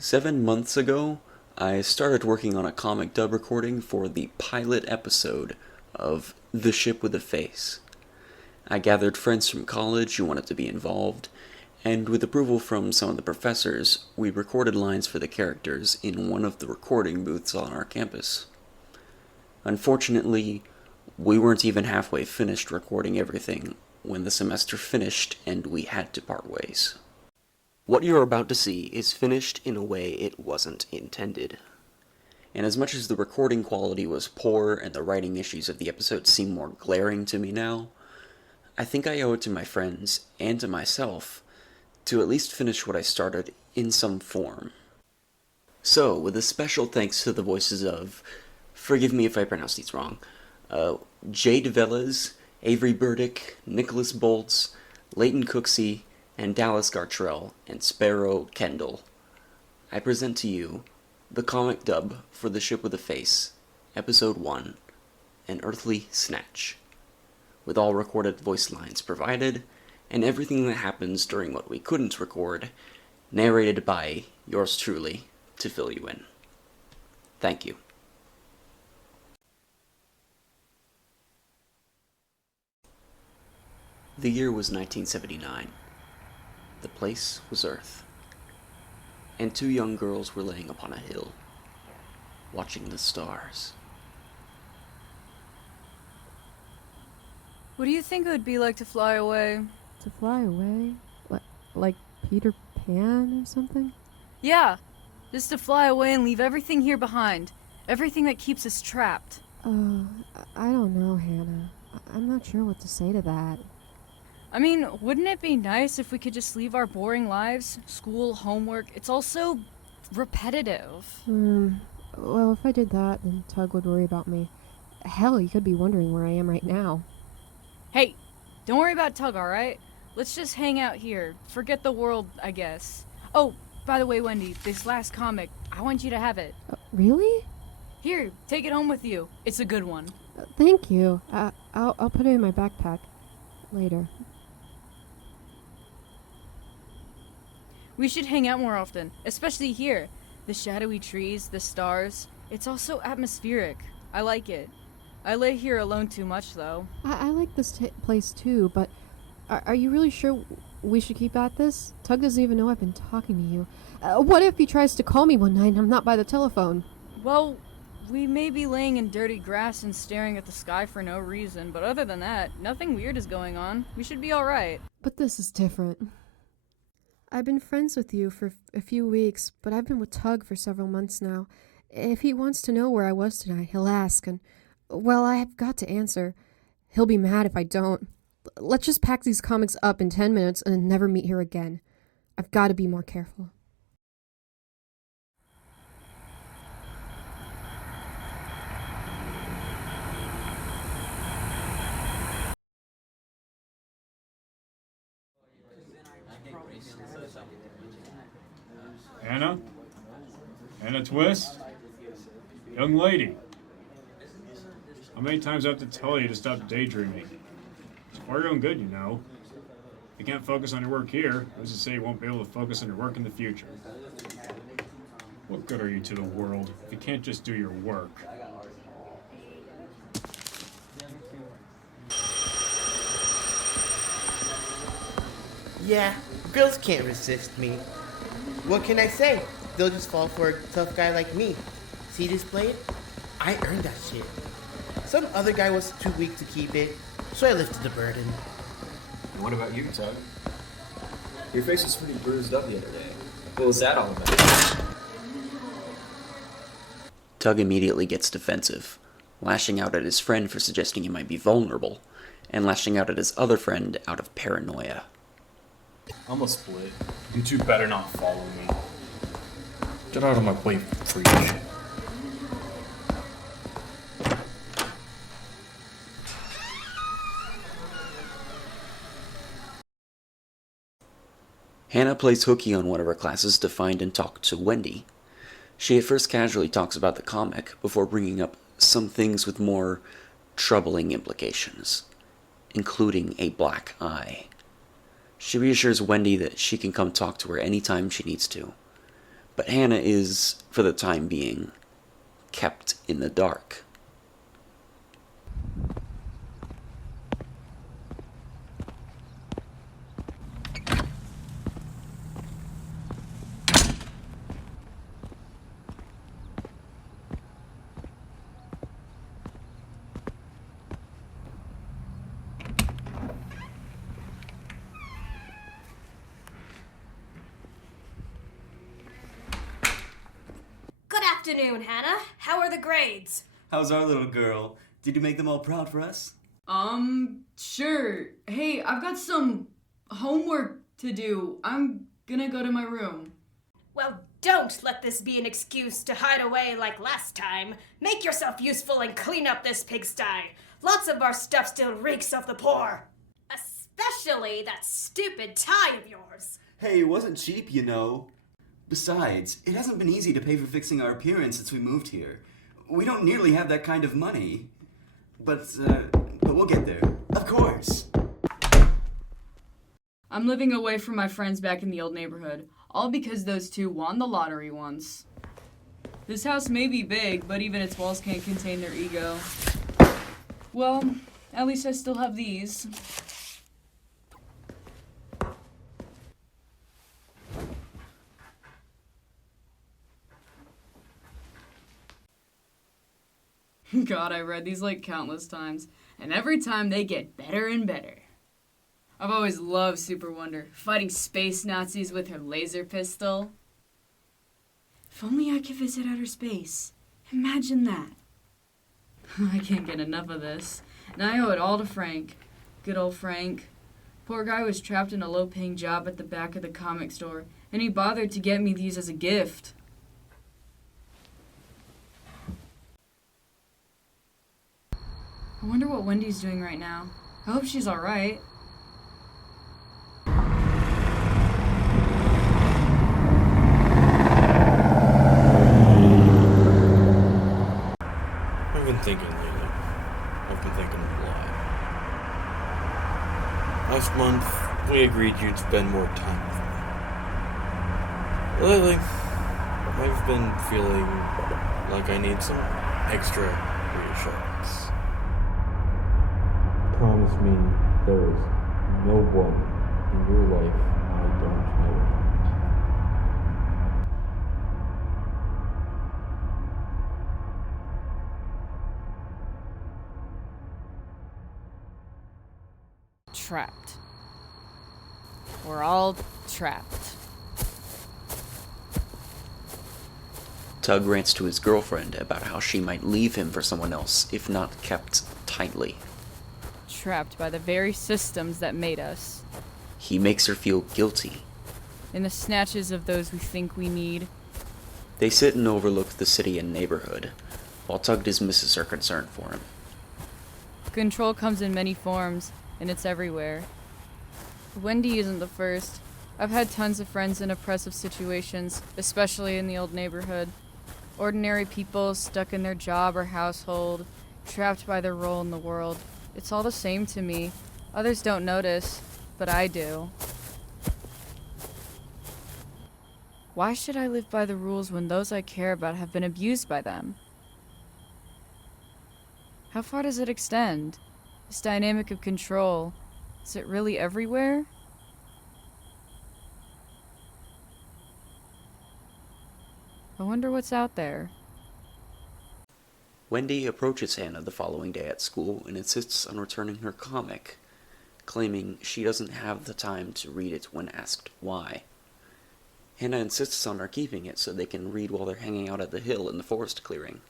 7 months ago, I started working on a comic dub recording for the pilot episode of The Ship with a Face. I gathered friends from college who wanted to be involved, and with approval from some of the professors, we recorded lines for the characters in one of the recording booths on our campus. Unfortunately, we weren't even halfway finished recording everything when the semester finished and we had to part ways. What you're about to see is finished in a way it wasn't intended. And as much as the recording quality was poor and the writing issues of the episode seem more glaring to me now, I think I owe it to my friends and to myself to at least finish what I started in some form. So, with a special thanks to the voices of, forgive me if I pronounce these wrong, Jade Velas, Avery Burdick, Nicholas Boltz, Leighton Cooksey, and Dallas Gartrell, and Sparrow Kendall, I present to you the comic dub for The Ship with a Face, Episode 1, An Earthly Snatch, with all recorded voice lines provided, and everything that happens during what we couldn't record, narrated by yours truly, to fill you in. Thank you. The year was 1979. The place was Earth, and two young girls were laying upon a hill, watching the stars. What do you think it would be like to fly away? To fly away? Like Peter Pan or something? Yeah, just to fly away and leave everything here behind. Everything that keeps us trapped. I don't know, Hannah. I'm not sure what to say to that. I mean, wouldn't it be nice if we could just leave our boring lives? School, homework, it's all so repetitive. Well, if I did that, then Tug would worry about me. Hell, he could be wondering where I am right now. Hey, don't worry about Tug, alright? Let's just hang out here. Forget the world, I guess. Oh, by the way, Wendy, this last comic, I want you to have it. Really? Here, take it home with you. It's a good one. Thank you. I'll put it in my backpack later. We should hang out more often, especially here. The shadowy trees, the stars. It's all so atmospheric. I like it. I lay here alone too much, though. I like this place too, but are you really sure we should keep at this? Tug doesn't even know I've been talking to you. What if he tries to call me one night and I'm not by the telephone? Well, we may be laying in dirty grass and staring at the sky for no reason, but other than that, nothing weird is going on. We should be alright. But this is different. I've been friends with you for a few weeks, but I've been with Tug for several months now. If he wants to know where I was tonight, he'll ask, and, well, I have got to answer. He'll be mad if I don't. Let's just pack these comics up in 10 minutes and never meet here again. I've got to be more careful. Anna? Anna Twist? Young lady. How many times do I have to tell you to stop daydreaming? It's for your own good, you know. If you can't focus on your work here, who's to say you won't be able to focus on your work in the future? What good are you to the world if you can't just do your work? Yeah, girls can't resist me. What can I say? They'll just fall for a tough guy like me. See this blade? I earned that shit. Some other guy was too weak to keep it, so I lifted the burden. And what about you, Tug? Your face was pretty bruised up the other day. What was that all about? Tug immediately gets defensive, lashing out at his friend for suggesting he might be vulnerable, and lashing out at his other friend out of paranoia. I'm a split. You two better not follow me. Get out of my way, freak shit. Hannah plays hooky on one of her classes to find and talk to Wendy. She at first casually talks about the comic before bringing up some things with more troubling implications, including a black eye. She reassures Wendy that she can come talk to her anytime she needs to, But Hannah is, for the time being, kept in the dark. Good afternoon, Hannah. How are the grades? How's our little girl? Did you make them all proud for us? Sure. Hey, I've got some homework to do. I'm gonna go to my room. Well, don't let this be an excuse to hide away like last time. Make yourself useful and clean up this pigsty. Lots of our stuff still reeks of the poor. Especially that stupid tie of yours. Hey, it wasn't cheap, you know. Besides, it hasn't been easy to pay for fixing our appearance since we moved here. We don't nearly have that kind of money. But we'll get there. Of course. I'm living away from my friends back in the old neighborhood, all because those two won the lottery once. This house may be big, but even its walls can't contain their ego. Well, at least I still have these. God, I read these like countless times, and every time they get better and better. I've always loved Super Wonder, fighting space Nazis with her laser pistol. If only I could visit outer space. Imagine that. I can't get enough of this, and I owe it all to Frank. Good old Frank. Poor guy was trapped in a low-paying job at the back of the comic store, and he bothered to get me these as a gift. I wonder what Wendy's doing right now. I hope she's alright. I've been thinking lately. I've been thinking a lot. Last month, we agreed you'd spend more time with me. Lately, I've been feeling like I need some extra reassurance. Promise me there is no one in your life I don't know about. Trapped. We're all trapped. Tug rants to his girlfriend about how she might leave him for someone else if not kept tightly. Trapped by the very systems that made us. He makes her feel guilty. In the snatches of those we think we need. They sit and overlook the city and neighborhood, while Tug dismisses her concern for him. Control comes in many forms, and it's everywhere. Wendy isn't the first. I've had tons of friends in oppressive situations, especially in the old neighborhood. Ordinary people stuck in their job or household, trapped by their role in the world. It's all the same to me. Others don't notice, but I do. Why should I live by the rules when those I care about have been abused by them? How far does it extend? This dynamic of control, is it really everywhere? I wonder what's out there. Wendy approaches Hannah the following day at school and insists on returning her comic, claiming she doesn't have the time to read it when asked why. Hannah insists on her keeping it so they can read while they're hanging out at the hill in the forest clearing,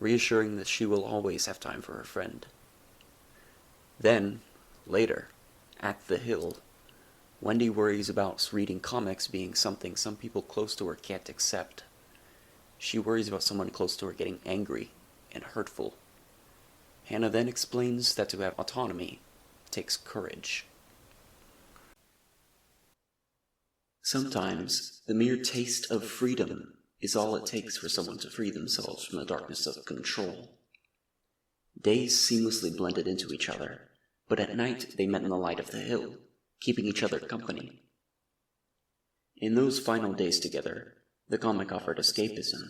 reassuring that she will always have time for her friend. Then, later, at the hill, Wendy worries about reading comics being something some people close to her can't accept. She worries about someone close to her getting angry and hurtful. Hannah then explains that to have autonomy takes courage. Sometimes, the mere taste of freedom is all it takes for someone to free themselves from the darkness of control. Days seamlessly blended into each other, but at night they met in the light of the hill, keeping each other company. In those final days together, The comic offered escapism,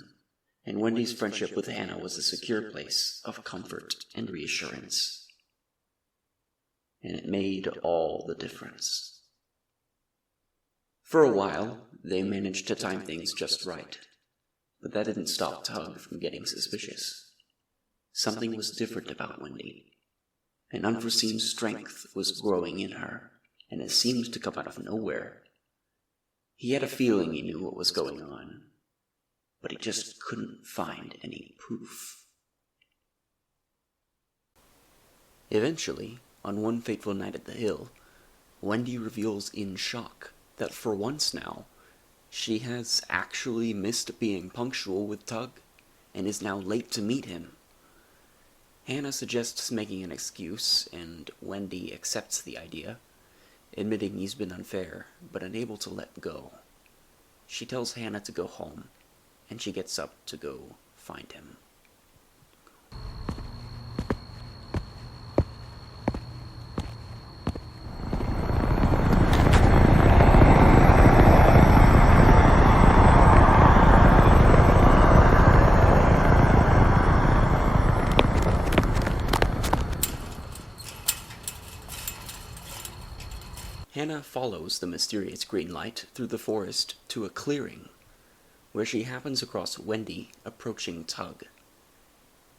and Wendy's friendship with Hannah was a secure place of comfort and reassurance. And it made all the difference. For a while, they managed to time things just right, but that didn't stop Tug from getting suspicious. Something was different about Wendy. An unforeseen strength was growing in her, and it seemed to come out of nowhere. He had a feeling he knew what was going on, but he just couldn't find any proof. Eventually, on one fateful night at the Hill, Wendy reveals in shock that for once now, she has actually missed being punctual with Tug, and is now late to meet him. Hannah suggests making an excuse, and Wendy accepts the idea, admitting he's been unfair, but unable to let go. She tells Hannah to go home, and she gets up to go find him. Hannah follows the mysterious green light through the forest to a clearing, where she happens across Wendy approaching Tug.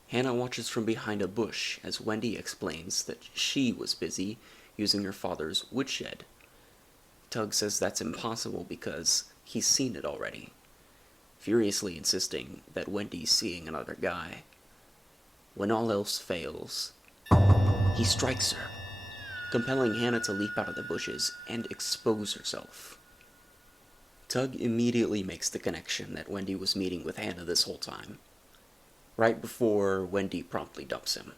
Hannah watches from behind a bush as Wendy explains that she was busy using her father's woodshed. Tug says that's impossible because he's seen it already, furiously insisting that Wendy's seeing another guy. When all else fails, he strikes her, compelling Hannah to leap out of the bushes and expose herself. Tug immediately makes the connection that Wendy was meeting with Hannah this whole time, right before Wendy promptly dumps him.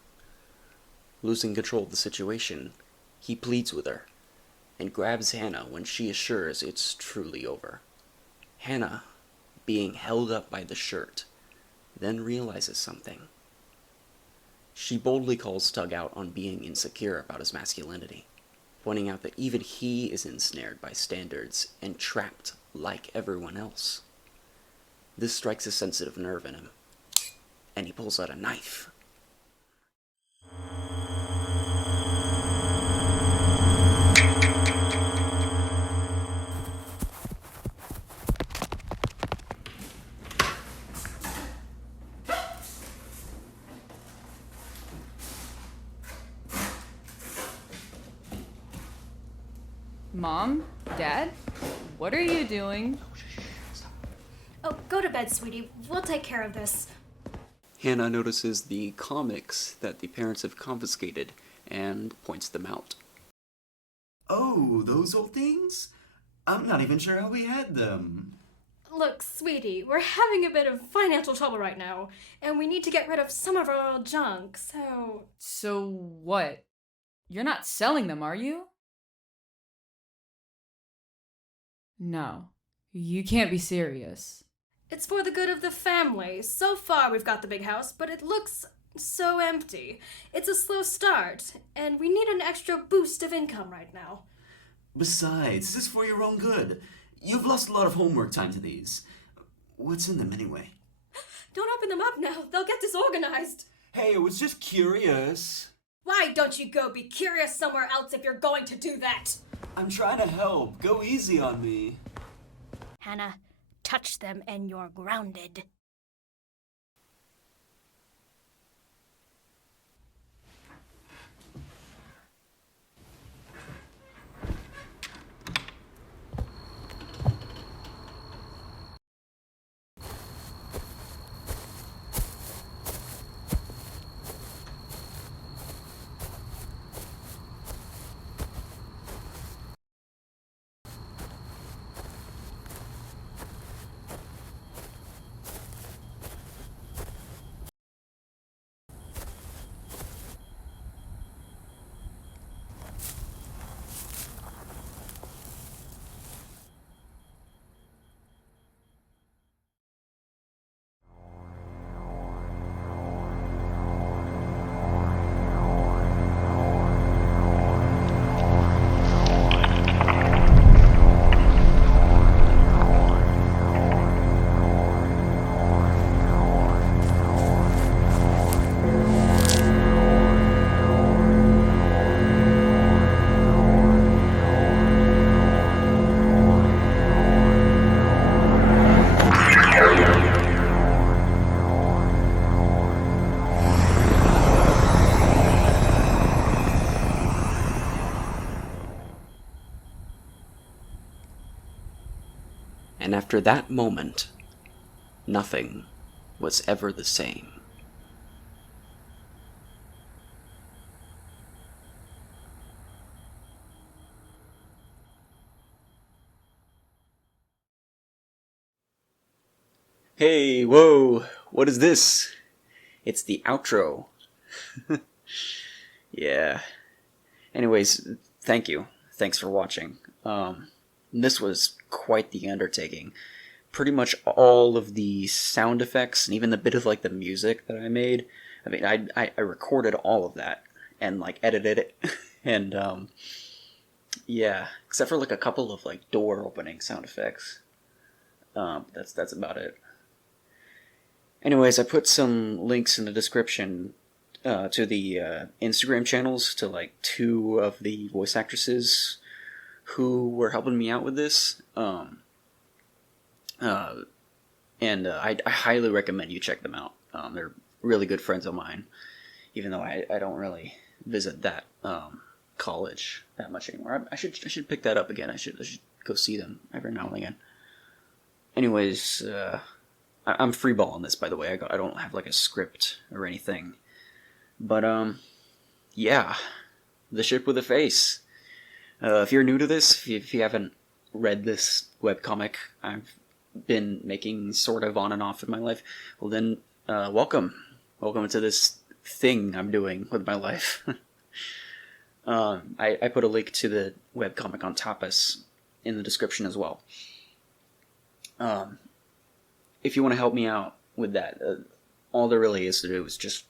Losing control of the situation, he pleads with her, and grabs Hannah when she assures it's truly over. Hannah, being held up by the shirt, then realizes something. She boldly calls Tug out on being insecure about his masculinity, pointing out that even he is ensnared by standards and trapped like everyone else. This strikes a sensitive nerve in him, and he pulls out a knife. Mom? Dad? What are you doing? Oh, go to bed, sweetie. We'll take care of this. Hannah notices the comics that the parents have confiscated and points them out. Oh, those old things? I'm not even sure how we had them. Look, sweetie, we're having a bit of financial trouble right now, and we need to get rid of some of our old junk, so... So what? You're not selling them, are you? No. You can't be serious. It's for the good of the family. So far, we've got the big house, but it looks so empty. It's a slow start, and we need an extra boost of income right now. Besides, this is for your own good. You've lost a lot of homework time to these. What's in them anyway? Don't open them up now. They'll get disorganized. Hey, I was just curious. Why don't you go be curious somewhere else if you're going to do that? I'm trying to help. Go easy on me. Hannah, touch them and you're grounded. And after that moment, nothing was ever the same. Hey, whoa, what is this? It's the outro. Yeah. Anyways, thank you. Thanks for watching. This was quite the undertaking. Pretty much all of the sound effects and even the bit of like the music that I made. I mean, I recorded all of that and like edited it, and yeah, except for like a couple of like door opening sound effects. That's about it. Anyways, I put some links in the description to the Instagram channels to like 2 of the voice actresses who were helping me out with this. And I highly recommend you check them out. They're really good friends of mine, even though I don't really visit that college that much anymore. I should pick that up again. I should go see them every now and again. Anyways, I'm freeballing this, by the way. I don't have like a script or anything. But yeah, The Ship with a Face. If you're new to this, if you haven't read this webcomic I've been making sort of on and off in my life, well then, welcome to this thing I'm doing with my life. I put a link to the webcomic on Tapas in the description as well. If you want to help me out with that, all there really is to do is just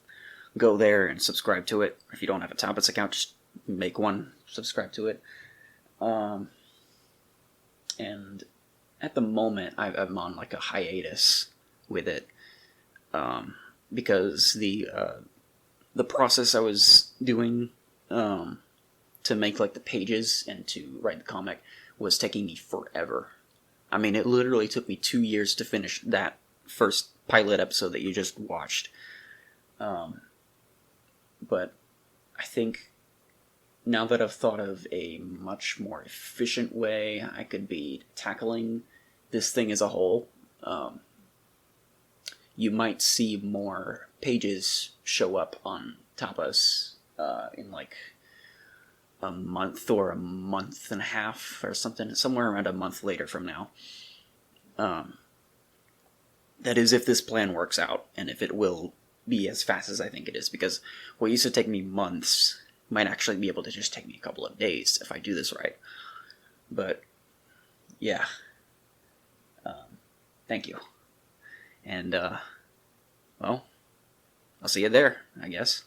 go there and subscribe to it. If you don't have a Tapas account, just make one, subscribe to it. And at the moment, I'm on like a hiatus with it, because the process I was doing to make like the pages and to write the comic was taking me forever. I mean, it literally took me 2 years to finish that first pilot episode that you just watched. But I think now that I've thought of a much more efficient way I could be tackling this thing as a whole, you might see more pages show up on Tapas in like a month or a month and a half or something, somewhere around a month later from now. That is if this plan works out, and if it will be as fast as I think it is, because what used to take me months might actually be able to just take me a couple of days if I do this right. But yeah, thank you, and well, I'll see you there, I guess.